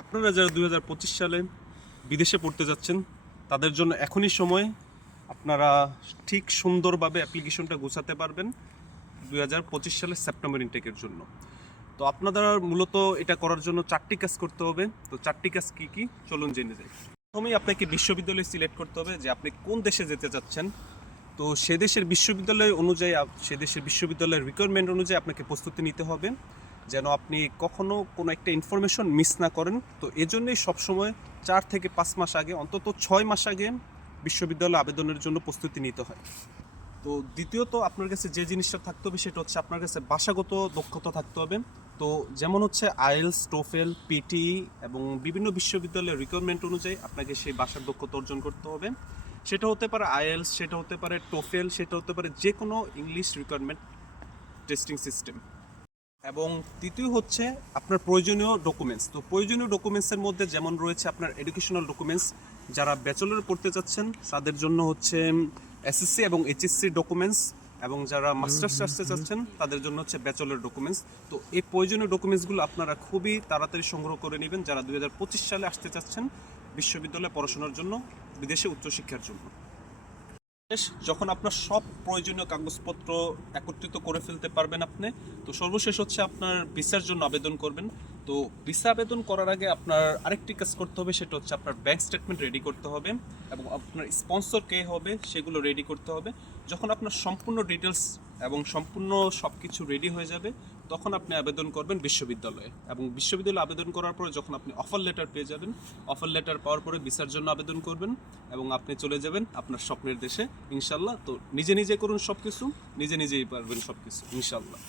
আপনারা যারা 2025 সালে বিদেশে পড়তে যাচ্ছেন তাদের জন্য এখনই সময়। আপনারা ঠিক সুন্দরভাবে অ্যাপ্লিকেশনটা গোছাতে পারবেন 2025 সালের সেপ্টেম্বর ইনটেকের জন্য। তো আপনাদের মূলত এটা করার জন্য 4টি কাজ করতে হবে। তো 4টি কাজ কী কী চলুন জেনে যাই। প্রথমেই আপনাকে বিশ্ববিদ্যালয় সিলেক্ট করতে হবে যে আপনি কোন দেশে যেতে চাচ্ছেন। তো সে দেশের বিশ্ববিদ্যালয় অনুযায়ী সে দেশের বিশ্ববিদ্যালয়ের রিকোয়ারমেন্ট অনুযায়ী আপনাকে প্রস্তুতি নিতে হবে যেন আপনি কখনো কোনো একটা ইনফরমেশন মিস না করেন। তো এজন্যই সবসময় 4 থেকে 5 মাস আগে, অন্তত 6 মাস আগে বিশ্ববিদ্যালয় আবেদনের জন্য প্রস্তুতি নিতে হয়। তো দ্বিতীয়ত আপনার কাছে যে জিনিসটা থাকতে হবে সেটা হচ্ছে আপনার কাছে ভাষাগত দক্ষতা থাকতে হবে। তো যেমন হচ্ছে আইএলস, টোফেল, পিটি এবং বিভিন্ন বিশ্ববিদ্যালয়ের রিকোয়ারমেন্ট অনুযায়ী আপনাকে সেই ভাষার দক্ষতা অর্জন করতে হবে। সেটা হতে পারে আইএলস, সেটা হতে পারে টোফেল, সেটা হতে পারে যে কোনো ইংলিশ রিকোয়ারমেন্ট টেস্টিং সিস্টেম। এবং তৃতীয় হচ্ছে আপনার প্রয়োজনীয় ডকুমেন্টস। তো প্রয়োজনীয় ডকুমেন্টসের মধ্যে যেমন রয়েছে আপনার এডুকেশনাল ডকুমেন্টস, যারা ব্যাচেলর পড়তে যাচ্ছেন তাদের জন্য হচ্ছে এসএসসি এবং এইচএসসি ডকুমেন্টস, এবং যারা মাস্টার্স আসতে চাচ্ছেন তাদের জন্য হচ্ছে ব্যাচেলর ডকুমেন্টস। তো এই প্রয়োজনীয় ডকুমেন্টসগুলো আপনারা খুবই তাড়াতাড়ি সংগ্রহ করে নেবেন যারা 2025 সালে আসতে চাচ্ছেন বিশ্ববিদ্যালয়ে পড়াশোনার জন্য, বিদেশে উচ্চশিক্ষার জন্য। যখন আপনার সব প্রয়োজনীয় কাগজপত্র একত্রিত করে ফেলতে পারবেন আপনি, তো সর্বশেষ হচ্ছে আপনার ভিসার জন্য আবেদন করবেন। তো ভিসা আবেদন করার আগে আপনার আরেকটি কাজ করতে হবে, সেটা হচ্ছে আপনার ব্যাংক স্টেটমেন্ট রেডি করতে হবে এবং আপনার স্পন্সর কে হবে সেগুলো রেডি করতে হবে। যখন আপনার সম্পূর্ণ ডিটেলস এবং সম্পূর্ণ সব কিছু রেডি হয়ে যাবে তখন আপনি আবেদন করবেন বিশ্ববিদ্যালয়ে, এবং বিশ্ববিদ্যালয়ে আবেদন করার পরে যখন আপনি অফার লেটার পেয়ে যাবেন, অফার লেটার পাওয়ার পরে ভিসার জন্য আবেদন করবেন এবং আপনি চলে যাবেন আপনার স্বপ্নের দেশে ইনশাল্লাহ। তো নিজে নিজে করুন সব কিছু, নিজে নিজেই পারবেন সব কিছু ইনশাল্লাহ।